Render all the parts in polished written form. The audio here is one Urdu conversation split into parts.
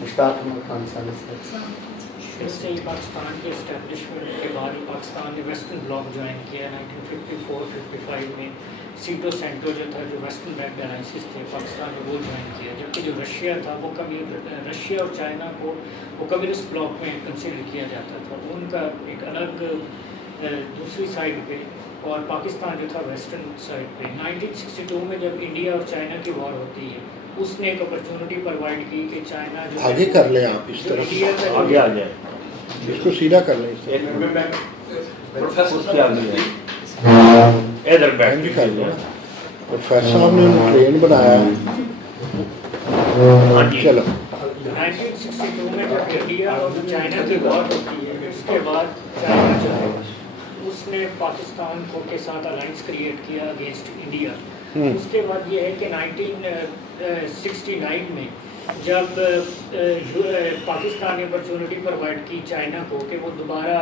مشتاق احمد خان صاحب شروع سے ہی پاکستان کے اسٹیبلشمنٹ کے بعد ہی پاکستان نے ویسٹرن بلاک جوائن کیا 1954-55 میں. سیٹو سینٹو جو تھا جو ویسٹرن بیکڈ الائنسز تھے پاکستان نے وہ جوائن کیا, جبکہ جو رشیا تھا وہ رشیا اور چائنا کو وہ کمیونسٹ بلاک میں کنسیڈر کیا جاتا تھا, ان کا ایک الگ دوسری سائڈ پہ, اور پاکستان جو تھا ویسٹرن سائڈ پہ. 1962 میں جب انڈیا اور چائنا کی وار ہوتی ہے اس نے ایک اپرچونٹی پرووائڈ کی کہ چائنا جو آگے کر لیں آپ اس طرف آگے آ جائیں, اس کو سیدھا کر لیں ادھر بیٹھ بھی کر لیں. پروفیسر صاحب نے انہیں ٹرین بنایا ہے. چلو 1962 میں جب انڈیا اور چائنا کی وار ہوتی ہے اس کے بعد چائنا جو ہے اس نے پاکستان کو کے ساتھ الائنس کریٹ کیا اگینسٹ انڈیا. اس کے بعد یہ ہے کہ 1969 میں جب پاکستان نے اپرچونٹی پرووائڈ کی چائنا کو کہ وہ دوبارہ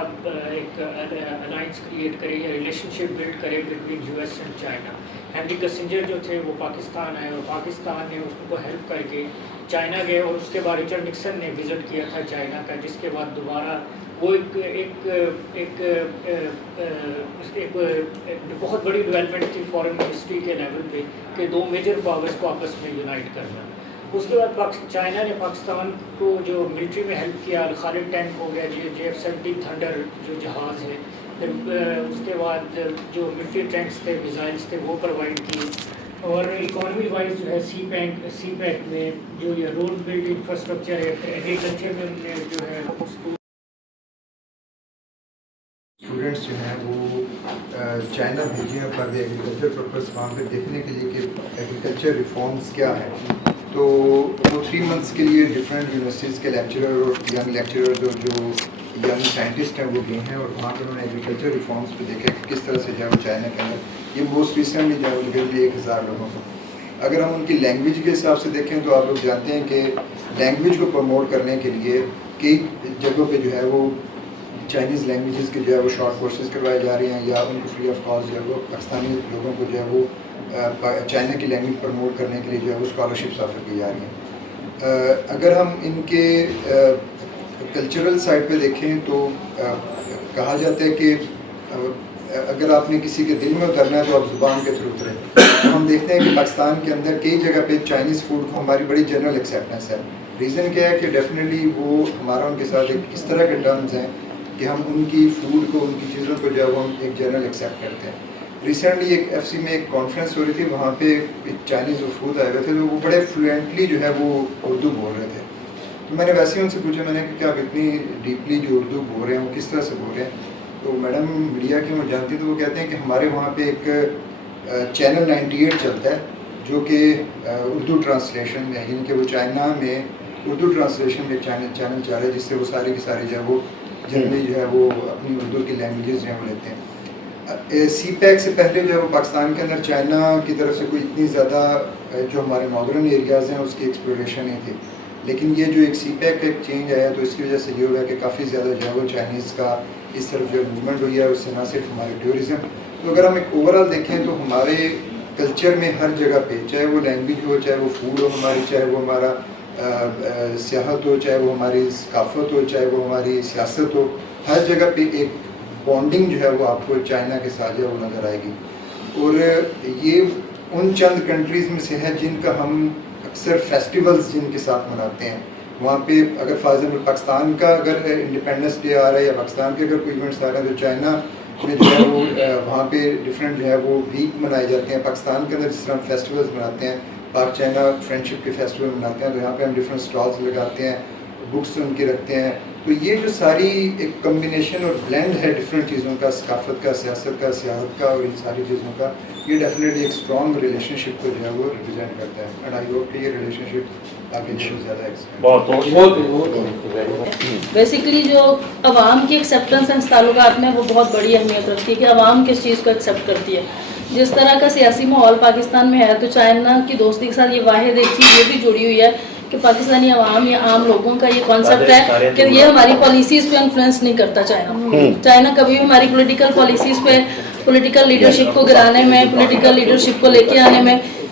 ایک الائنس کریٹ کرے یا ریلیشن شپ بلڈ کرے between U S and China. Henry Kissinger جو تھے وہ پاکستان آئے اور پاکستان نے اس کو ہیلپ کر کے چائنا گئے, اور اس کے بعد رچرڈ نکسن نے وزٹ کیا تھا چائنا کا, جس کے بعد دوبارہ وہ ایک بہت بڑی ڈیولپمنٹ تھی فارن منسٹری کے لیول پہ کہ دو میجر پاورز کو آپس میں یونائٹ کرنا. اس کے بعد چائنا نے پاکستان کو جو ملٹری میں ہیلپ کیا, خالد ٹینک ہو گیا, JF-17 تھنڈر جو جہاز ہے, پھر اس کے بعد جو ملٹری ٹینکس تھے میزائلس تھے وہ پرووائڈ کیے, اور اکانومی وائز جو ہے سی پیک میں جو یہ روڈ بلڈ انفراسٹرکچر ہے, ایگریکلچر میں ہم نے جو ہے اسٹوڈنٹس جو ہیں وہ چائنا بھیجے ہیں فار دی ایگریکلچر پرپز, وہاں پہ دیکھنے کے لیے کہ ایگریکلچر ریفارمس کیا ہیں. تو وہ 3 months کے لیے ڈفرینٹ یونیورسٹیز کے لیکچرر اور ینگ لیکچررز اور جو ینگ سائنٹسٹ ہیں وہ گئے ہیں, اور وہاں پہ انہوں نے ایگریکلچر ریفارمس پہ دیکھے کہ کس طرح سے جو ہے وہ چائنا کے اندر یہ موسٹ ریسنٹلی جو ہے وہ نگرلی 1000 لوگوں کو. اگر ہم ان کی لینگویج کے حساب سے دیکھیں تو آپ لوگ جانتے ہیں کہ لینگویج کو پروموٹ کرنے کے لیے کئی جگہوں پہ جو ہے وہ چائنیز لینگویجز کے جو ہے وہ شارٹ کورسز کروائے جا رہے ہیں, یا ان کو فری آف کاسٹ جو ہے وہ پاکستانی لوگوں کو جو ہے وہ چائنا کی لینگویج پروموٹ کرنے کے لیے جو ہے وہ اسکالرشپس آفر کی جا رہی ہیں. اگر ہم ان کے کلچرل سائڈ پہ دیکھیں تو کہا جاتا ہے کہ اگر آپ نے کسی کے دل میں اترنا ہے تو آپ زبان کے تھرو اتریں. تو ہم دیکھتے ہیں کہ پاکستان کے اندر کئی جگہ پہ چائنیز فوڈ کو ہماری بڑی جنرل ایکسیپٹنس ہے. ریزن کیا ہے کہ ڈیفینیٹلی وہ ہمارا ان کے ساتھ ایک اس طرح کے ٹرمز ہیں کہ ہم ان کی فوڈ کو, ان کی چیزوں کو جو ہے وہ ہم ایک جنرل ایکسیپٹ کرتے ہیں. ریسنٹلی ایک FC میں ایک کانفرنس ہو رہی تھی, وہاں پہ چائنیز وفود آئے ہوئے تھے تو وہ بڑے فلوئنٹلی جو ہے وہ اردو بول رہے تھے. تو میں نے ویسے ہی ان سے پوچھا, میں نے کہ کیا آپ اتنی ڈیپلی جو اردو بول رہے ہیں وہ کس طرح سے بول رہے ہیں. تو میڈم میڈیا کی وہ جانتی تو وہ کہتے ہیں کہ ہمارے وہاں پہ ایک چینل 98 چلتا ہے جو کہ اردو ٹرانسلیشن میں, یعنی کہ وہ چائنا میں اردو ٹرانسلیشن میں چینل چل رہا ہے, جس سے وہ سارے کے سارے جو ہے وہ جنرلی جو ہے وہ اپنی اردو کی لینگویجز جو ہیں وہ لیتے ہیں. سی پیک سے پہلے جو ہے وہ پاکستان کے اندر چائنا کی طرف سے کوئی اتنی زیادہ جو ہمارے ناردرن ایریاز ہیں اس کی ایکسپلوریشن نہیں تھی, لیکن یہ جو ایک سی پیک کا ایک چینج آیا تو اس کی وجہ سے یہ ہوا کہ کافی زیادہ جو ہے وہ چائنیز کا اس طرف جو موومنٹ ہوئی ہے, اس سے نہ صرف ہمارے ٹورزم. تو اگر ہم ایک اوور آل دیکھیں تو ہمارے کلچر میں ہر جگہ پہ, چاہے وہ لینگویج ہو, چاہے وہ فوڈ ہو ہماری, چاہے وہ ہمارا سیاحت ہو, چاہے وہ ہماری ثقافت ہو, چاہے وہ ہماری سیاست ہو, ہر جگہ پہ ایک بانڈنگ جو ہے وہ آپ کو چائنا کے ساتھ جو ہے وہ نظر آئے گی. اور یہ ان چند کنٹریز میں سے ہے جن کا ہم اکثر فیسٹیولز جن کے ساتھ مناتے ہیں. وہاں پہ اگر فار ایگزامپل پاکستان کا اگر انڈیپینڈنس ڈے آ رہا ہے یا پاکستان کے اگر کوئی ایونٹس آ رہے ہیں تو چائنا میں جو ہے وہ وہاں پہ ڈفرینٹ جو ہے وہ ویک منائے جاتے ہیں. پاکستان کے اندر جس طرح ہم فیسٹیولز مناتے ہیں, پاک چائنا فرینڈشپ کے فیسٹیول مناتے ہیں, تو یہاں پہ ہم ڈفرینٹ اسٹالس لگاتے ہیں, بکس ان کی رکھتے ہیں. تو یہ جو ساری ایک کمبینیشن اور بلینڈ ہے ڈفرینٹ چیزوں کا, ثقافت کا, سیاست کا, سیاحت کا اور ان ساری چیزوں کا, یہ ڈیفینیٹلی ایک اسٹرانگ ریلیشن شپ کو جو ہے وہ ریپرزینٹ کرتا ہے. اینڈ آئی ہوپ کہ یہ ریلیشن شپ آگے بہت زیادہ بیسیکلی جو عوام کی ایکسیپٹنس ہے اس تعلقات میں وہ بہت بڑی اہمیت رکھتی ہے کہ عوام کس چیز کو ایکسیپٹ کرتی ہے. جس طرح کا سیاسی ماحول پاکستان میں ہے تو چائنا کی دوستی کے ساتھ یہ واحد ایک چیز یہ بھی جڑی ہوئی ہے کہ پاکستانی عوام یا عام لوگوں کا یہ کانسیپٹ ہے کہ یہ ہماری پالیسیز پہ انفلوئنس نہیں کرتا. چائنا کبھی بھی ہماری پولیٹیکل پالیسیز پہ, پولیٹیکل لیڈرشپ کو گرانے میں, پولیٹیکل لیڈرشپ کو لے کے آنے میں